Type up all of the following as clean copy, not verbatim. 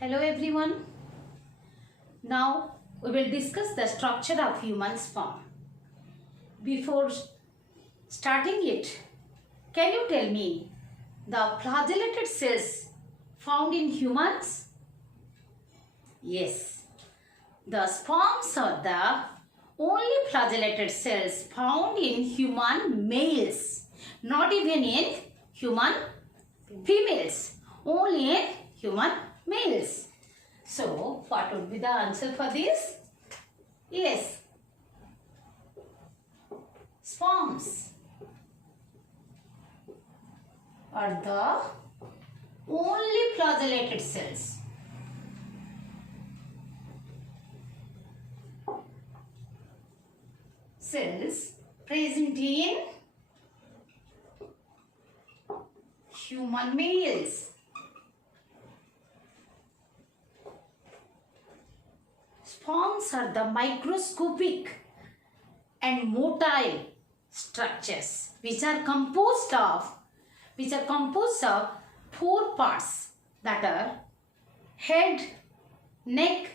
Hello everyone. Now we will discuss the structure of human sperm. Before starting it, can you tell me the flagellated cells found in humans? Yes, the sperms are the only flagellated cells found in human males, not even in human females, only in human males. So, what would be the answer for this? Yes, sperms are the only flagellated cells. Cells present in human males. Sperms are the microscopic and motile structures which are composed of four parts, that are head, neck,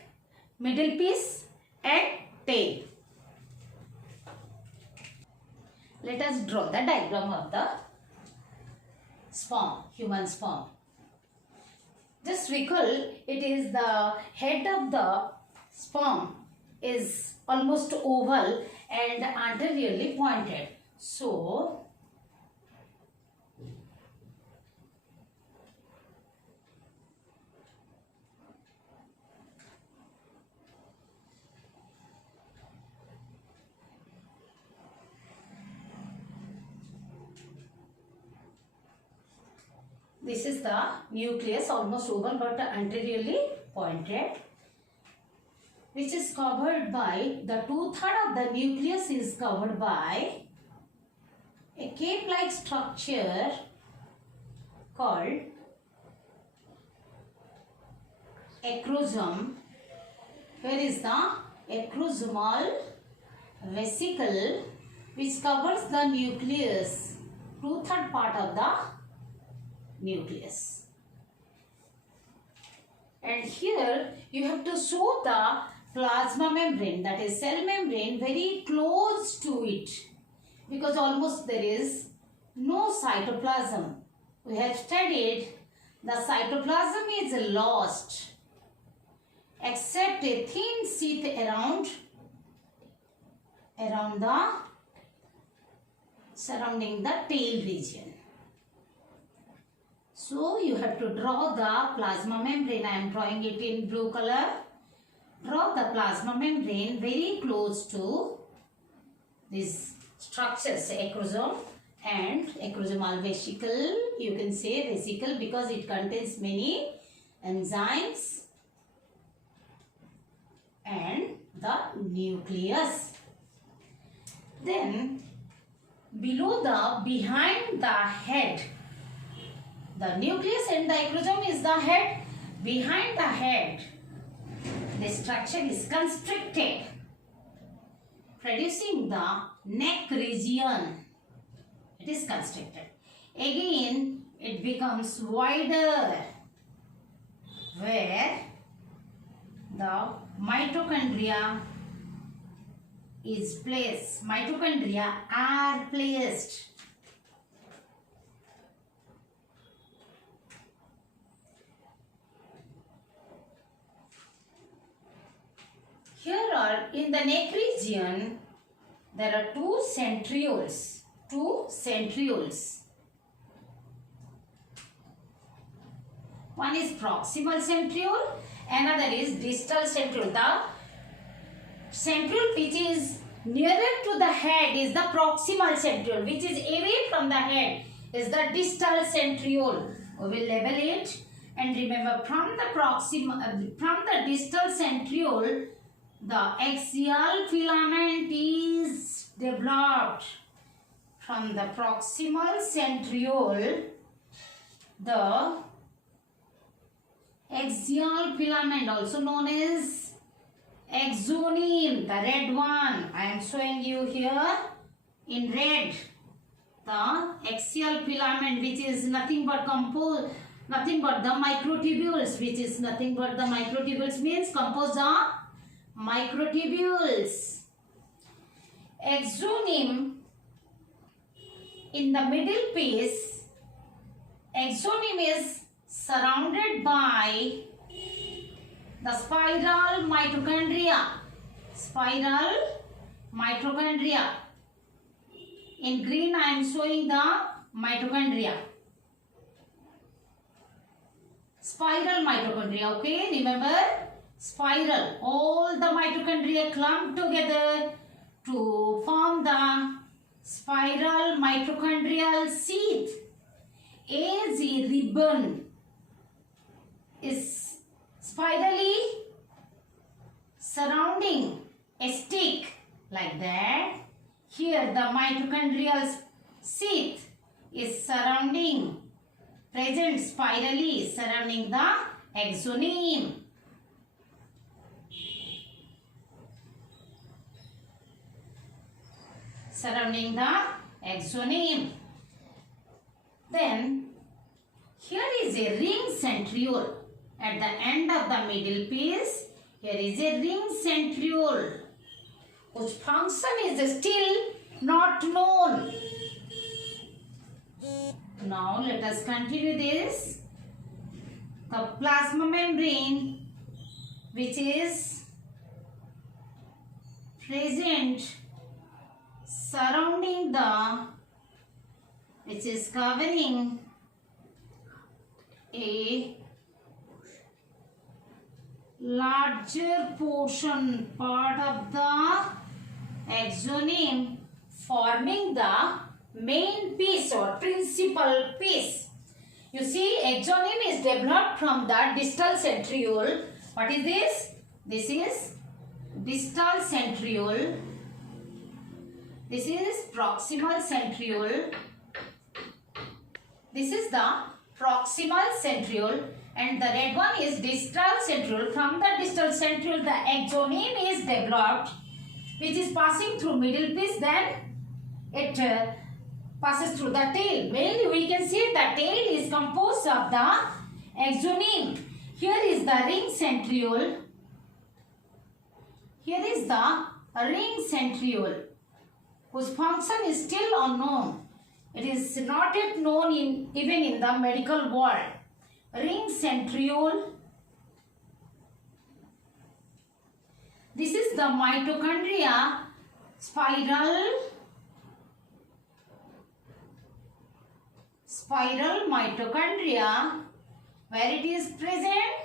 middle piece and tail. Let us draw the diagram of the sperm, human sperm. Just recall, it is the head of the sperm is almost oval and anteriorly pointed. So, this is the nucleus, almost oval but anteriorly pointed, which is covered by, the 2/3 of the nucleus is covered by a cape-like structure called acrosome. Here is the acrosomal vesicle which covers the nucleus, 2/3 part of the nucleus. And here you have to show the plasma membrane, that is cell membrane, very close to it, because almost there is no cytoplasm. We have studied the cytoplasm is lost except a thin sheath around the surrounding the tail region. So you have to draw the plasma membrane. I am drawing it in blue color. Draw the plasma membrane very close to these structures, acrosome and acrosomal vesicle. You can say vesicle because it contains many enzymes and the nucleus. Then behind the head, the nucleus and the acrosome is the head. Behind the head, the structure is constricted, producing the neck region. It is constricted. Again, it becomes wider, where the mitochondria is placed. Mitochondria are placed. Here are, in the neck region, there are two centrioles. One is proximal centriole, another is distal centriole. The centriole which is nearer to the head is the proximal centriole, which is away from the head is the distal centriole. We will label it, and remember, from the distal centriole, the axial filament is developed. From the proximal centriole, the axial filament, also known as axoneme, the red one, I am showing you here in red. The axial filament, which is nothing but nothing but the microtubules, which is nothing but the microtubules means composed of microtubules. Exonym in the middle piece, exonym is surrounded by the spiral mitochondria. Spiral mitochondria. In green I am showing the mitochondria. Spiral mitochondria, okay? Remember? Spiral. All the mitochondria clump together to form the spiral mitochondrial sheath. As a ribbon is spirally surrounding a stick like that. Here the mitochondrial sheath is surrounding, present spirally surrounding the exonym. Surrounding the exonym. Then here is a ring centriole. At the end of the middle piece, here is a ring centriole, whose function is still not known. Now let us continue this. The plasma membrane, which is present surrounding the, which is covering a larger portion, part of the exonym, forming the main piece or principal piece. You see, exonym is developed from the distal centriole. What is this? This is distal centriole. This is proximal centriole. This is the proximal centriole, and the red one is distal centriole. From the distal centriole, the exonym is developed, which is passing through middle piece. Then it passes through the tail. Mainly we can see the tail is composed of the exonym. Here is the ring centriole. Here is the ring centriole, whose function is still unknown. It is not yet known even in the medical world. Ring centriole. This is the mitochondria, spiral mitochondria, where it is present.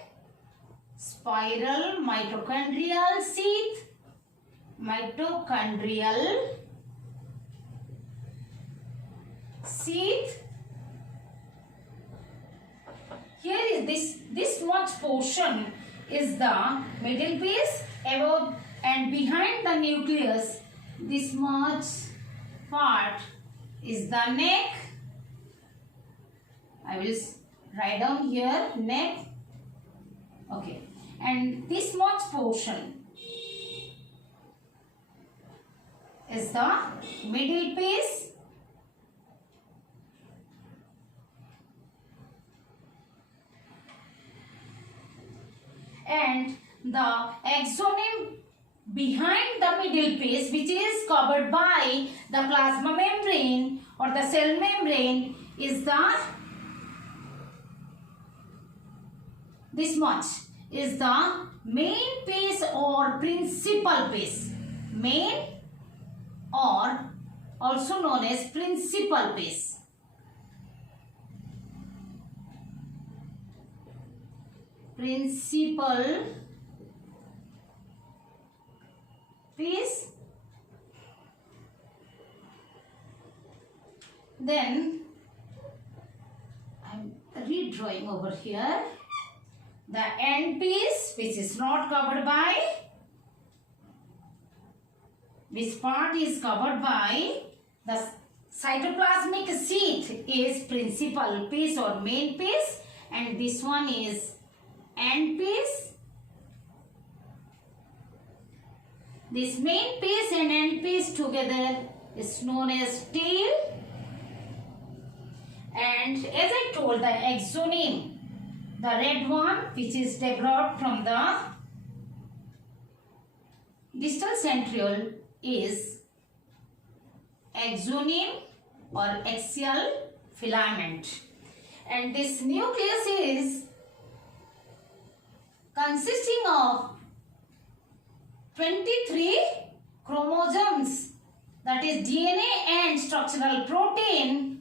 Spiral mitochondrial sheath. Mitochondrial sheath. Here is this much portion is the middle piece. Above and behind the nucleus, this much part is the neck. I will write down here neck. Okay, and this much portion is the middle piece. And the exonym behind the middle piece, which is covered by the plasma membrane or the cell membrane, is the, this much is the main piece or principal piece. Main or also known as principal piece. Principal piece. Then I am redrawing over here the end piece, which is not covered by, which part is covered by the cytoplasmic sheath is principal piece or main piece, and this one is end piece. This main piece and end piece together is known as tail, And as I told, the axoneme, the red one, which is developed from the distal centriole, is axoneme or axial filament. And this nucleus is consisting of 23 chromosomes, that is DNA and structural protein,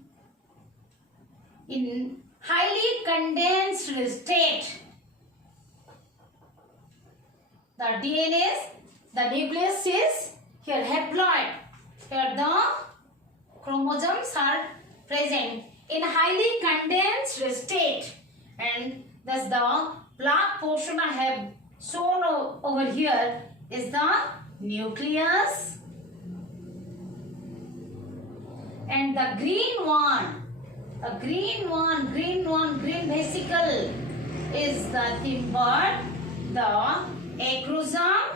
in highly condensed state. The DNA, the nucleus is here haploid. Here the chromosomes are present in highly condensed state, and thus the black portion I have shown over here is the nucleus, and the green vesicle is the thin part, the acrosome.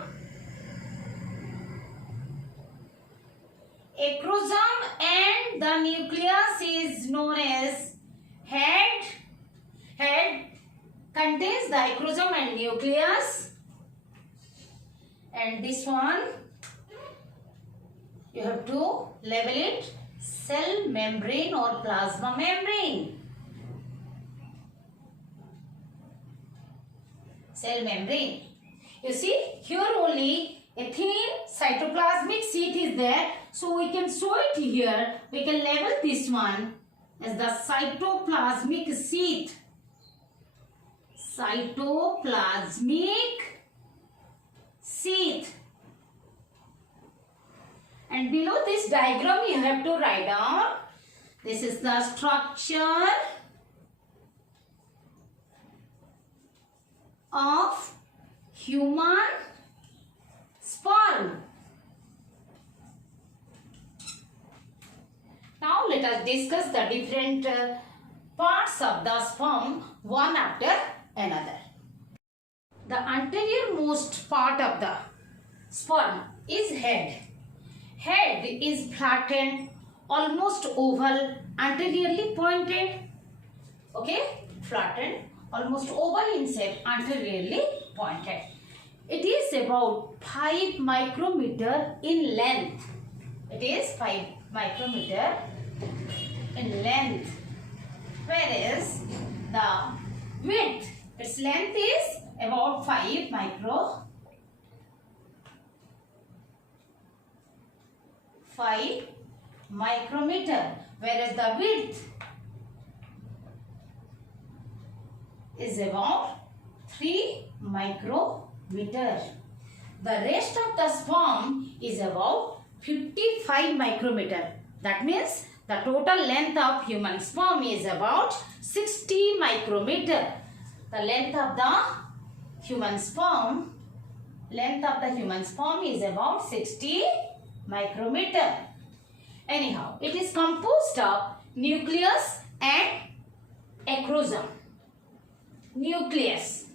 And the nucleus is known as head. Head contains the acrosome and nucleus. And this one, you have to label it cell membrane or plasma membrane. Cell membrane. You see, here only a thin cytoplasmic sheath is there. So we can show it here. We can label this one as the cytoplasmic sheath. Cytoplasmic sheath. And below this diagram you have to write down, this is the structure of human sperm. Now let us discuss the different parts of the sperm one after another. The anterior-most part of the sperm is head. Head is flattened, almost oval, anteriorly pointed. Okay, flattened, almost oval in shape, anteriorly pointed. It is about 5 micrometer in length. It is 5 micrometer in length, whereas the width, its length is about 5 micrometer, whereas the width is about 3 micrometer. The rest of the sperm is about 55 micrometer. That means the total length of human sperm is about 60 micrometer. The length of the human sperm is about 60 micrometer. Anyhow, it is composed of nucleus and acrosome. Nucleus.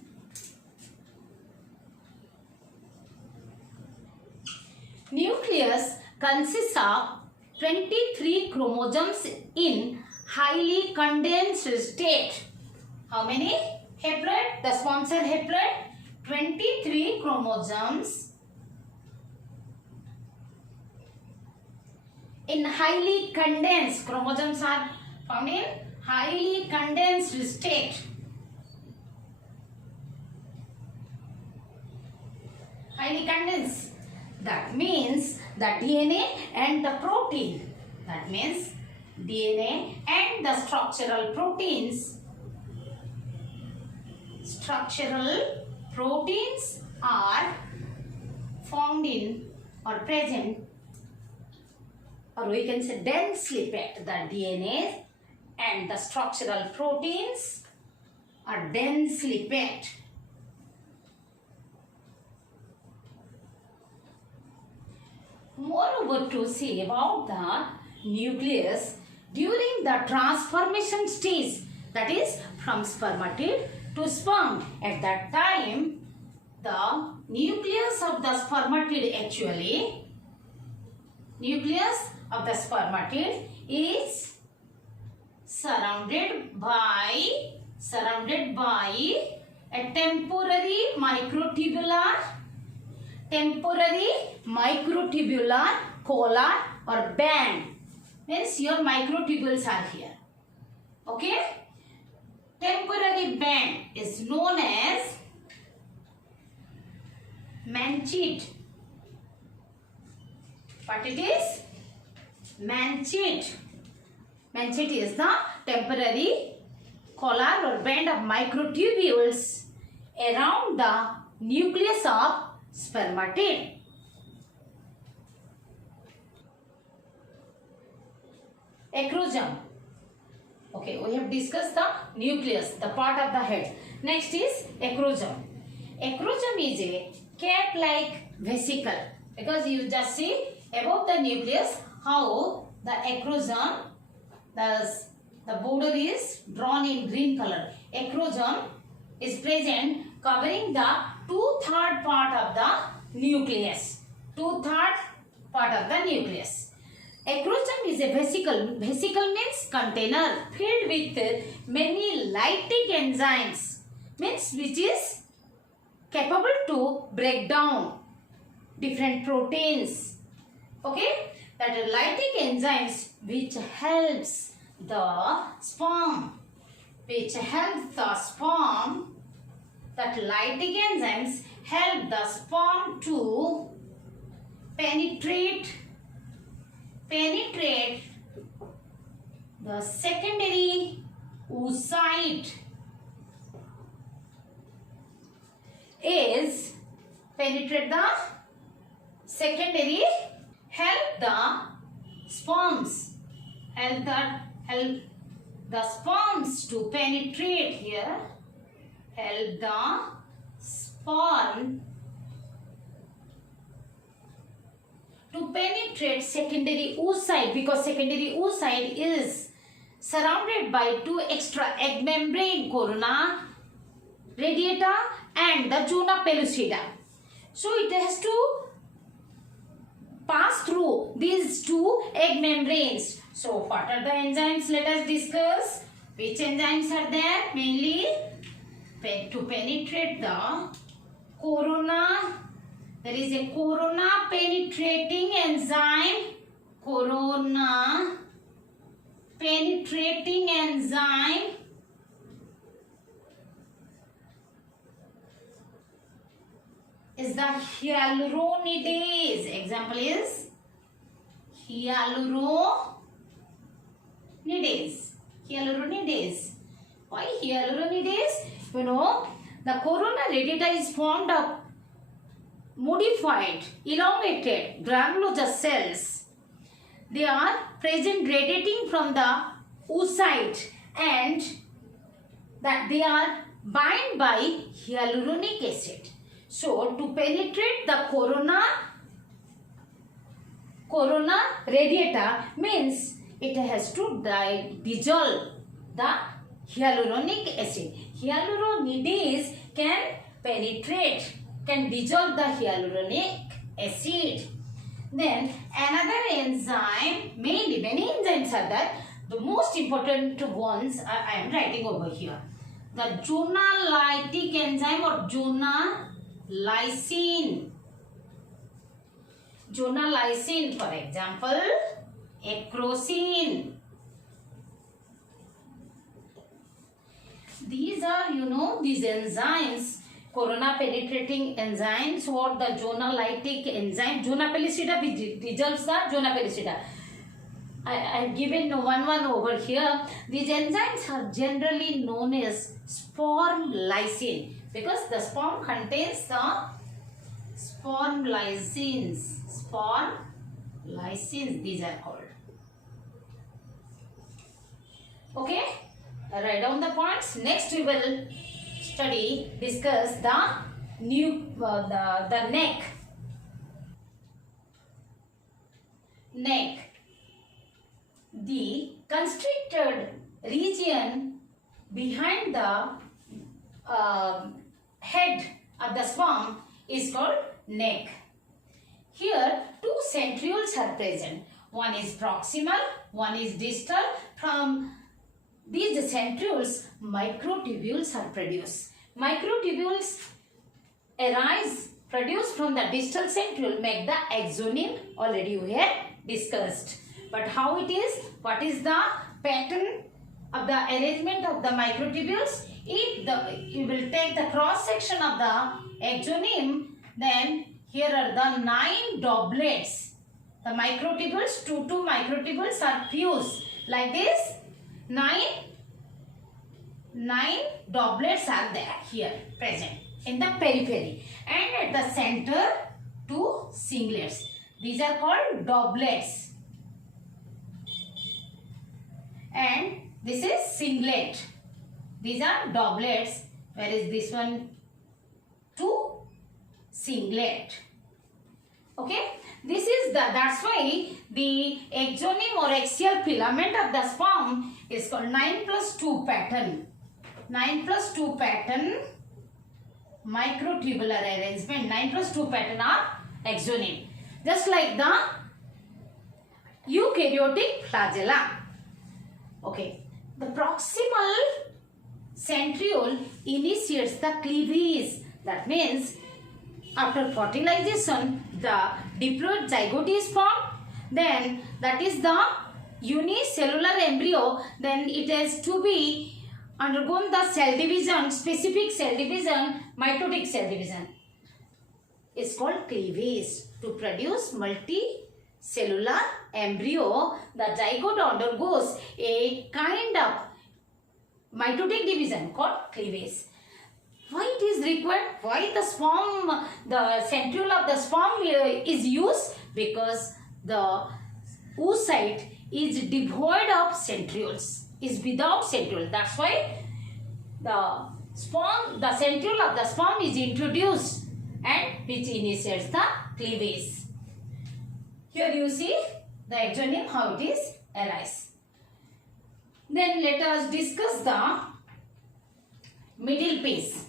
Nucleus consists of 23 chromosomes in highly condensed state. How many? Haploid, the sperm cell haploid, 23 chromosomes in highly condensed. Chromosomes are found in highly condensed state. Highly condensed. That means the DNA and the protein. That means DNA and the structural proteins. Structural proteins are found in or present, or we can say densely packed. The DNA and the structural proteins are densely packed. Moreover, to say about the nucleus, during the transformation stage, that is from spermatid to sperm, at that time the nucleus of the spermatid is surrounded by a temporary microtubular collar or band. Means your microtubules are here. Okay. Temporary band is known as manchet. What it is? Manchet. Manchet is the temporary collar or band of microtubules around the nucleus of spermatid. Acrosome. Okay, we have discussed the nucleus, the part of the head. Next is acrosome. Acrosome is a cat-like vesicle, because you just see above the nucleus how the acrosome, the border is drawn in green color. Acrosome is present covering the 2/3 part of the nucleus. 2/3 part of the nucleus. Acrosome is a vesicle. Vesicle means container filled with many lytic enzymes, means which is capable to break down different proteins. Okay, that are lytic enzymes which helps the sperm. That lytic enzymes help the sperm to penetrate the secondary oocyte. Penetrate the secondary, help the sperms to penetrate here, help the sperm to penetrate secondary oocyte, because secondary oocyte is surrounded by two extra egg membrane, corona radiata and the zona pellucida. So it has to pass through these two egg membranes. So what are the enzymes? Let us discuss. Which enzymes are there? Mainly to penetrate the corona. There is a corona penetrating enzyme. Corona penetrating enzyme is the hyaluronidase. Example is hyaluronidase. Why hyaluronidase? You know, the corona radiata is formed of modified, elongated granulose cells. They are present radiating from the oocyte, and that they are bound by hyaluronic acid. So to penetrate the corona radiata means it has to dissolve the hyaluronic acid. Hyaluronidase can dissolve the hyaluronic acid. Then another enzyme, many enzymes are there. The most important ones I am writing over here. The zonolytic enzyme or zonolysine. Zonolysine, for example, acrosine. These are, these enzymes, corona penetrating enzymes or the zonolytic enzyme. Zona pellucida dissolves the zona pellucida. I have given one over here. These enzymes are generally known as sperm lysine, because the sperm contains the sperm lysines. Sperm lysines, these are called. Okay, write down the points. Next we will discuss the neck. The constricted region behind the head of the sperm is called neck. Here two centrioles are present. One is proximal, one is distal. From these centrioles, microtubules are produced. Microtubules arise, produced from the distal centriole, make the axoneme. Already we had discussed. But how it is? What is the pattern of the arrangement of the microtubules? If you will take the cross section of the axoneme, then here are the 9 doublets. The microtubules, 2 microtubules are fused like this. 9 doublets are there here present in the periphery, and at the center 2 singlets. These are called doublets, and this is singlet. These are doublets, whereas this one 2 singlet. Okay, this is that's why the axoneme or axial filament of the sperm is called 9+2 pattern. 9+2 pattern microtubular arrangement. 9+2 pattern of axoneme, just like the eukaryotic flagella. Okay, the proximal centriole initiates the cleavage. That means after fertilization, the diploid zygote is formed. Then that is the unicellular embryo. Then it has to be undergone the cell division, specific cell division, mitotic cell division. It's called cleavage. To produce multicellular embryo, the zygote undergoes a kind of mitotic division called cleavage. Why it is required? Why the sperm, the centriole of the sperm is used? Because the oocyte is devoid of centrioles, is without centriole. That's why the centriole of the sperm is introduced, and which initiates the cleavage. Here you see the axoneme, how it is arise. Then let us discuss the middle piece.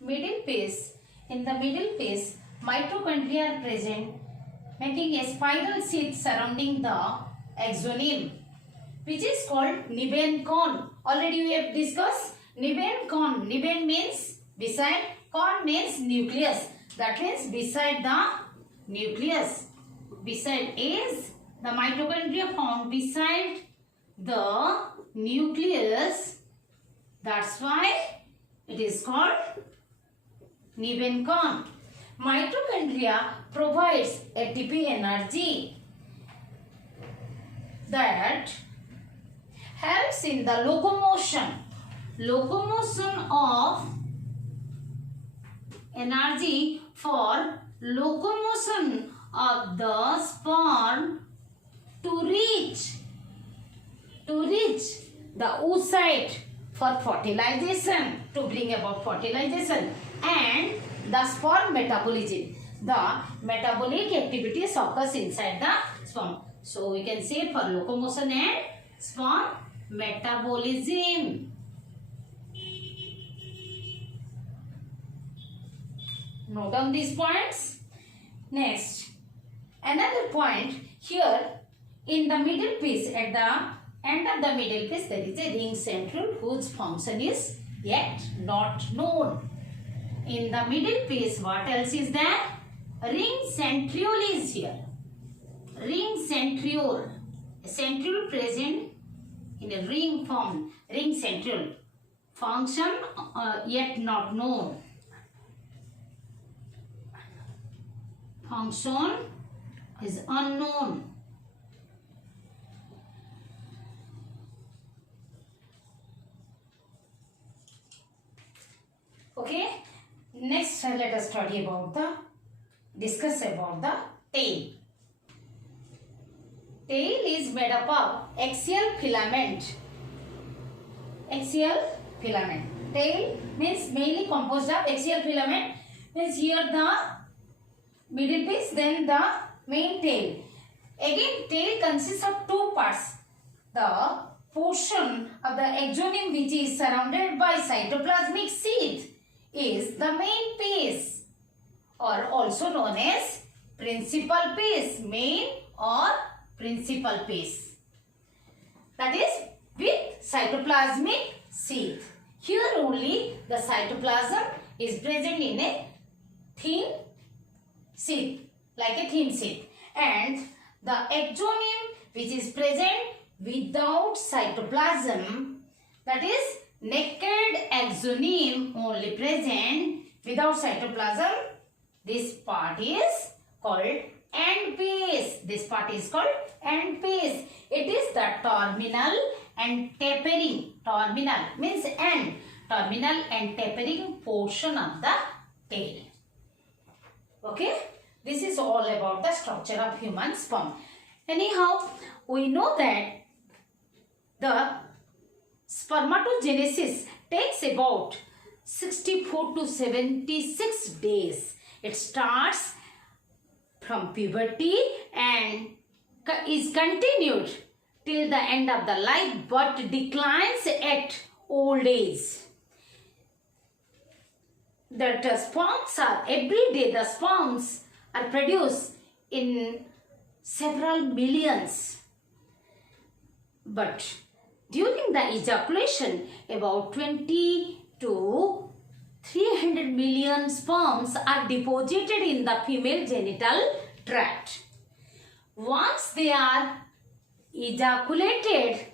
Middle piece. In the middle piece, mitochondria are present, making a spiral sheath surrounding the axoneme, which is called Neben cone. Already we have discussed Neben cone. Neben means beside, cone means nucleus. That means beside the nucleus. Beside is the mitochondria found beside the nucleus. That's why it is called Neben cone. Mitochondria provides ATP energy that helps in the locomotion of energy for locomotion of the sperm to reach the oocyte for fertilization, to bring about fertilization, and the sperm metabolism. The metabolic activities occurs inside the sperm. So we can say for locomotion and sperm metabolism. Note down these points. Next, another point here in the middle piece, at the end of the middle piece, there is a ring centriole whose function is yet not known. In the middle piece, what else is there? Ring centriole is here. Ring centriole. A centriole present in a ring form. Ring centriole. Function yet not known. Function is unknown. Okay. Next, let us discuss about the tail. Tail is made up of axial filament. Axial filament. Tail means mainly composed of axial filament. Means here the middle piece, then the main tail. Again, tail consists of two parts. The portion of the axoneme which is surrounded by cytoplasmic sheath is the main piece, or also known as principal piece. Main or principal piece. That is with cytoplasmic sheath. Here only the cytoplasm is present in a thin sheath, like a thin sheath, and the exonium which is present without cytoplasm, that is naked exonium only present without cytoplasm. This part is called end piece. This part is called end piece. It is the terminal and tapering. Terminal means end. Terminal and tapering portion of the tail. Okay. This is all about the structure of human sperm. Anyhow, we know that the spermatogenesis takes about 64 to 76 days. It starts from puberty and is continued till the end of the life, but declines at old age. That sperms are every day, the sperms are produced in several millions, but during the ejaculation about 20 to 300 million sperms are deposited in the female genital tract. Once they are ejaculated,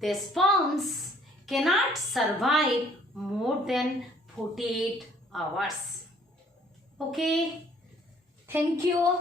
the sperms cannot survive more than 48 hours. Okay, thank you.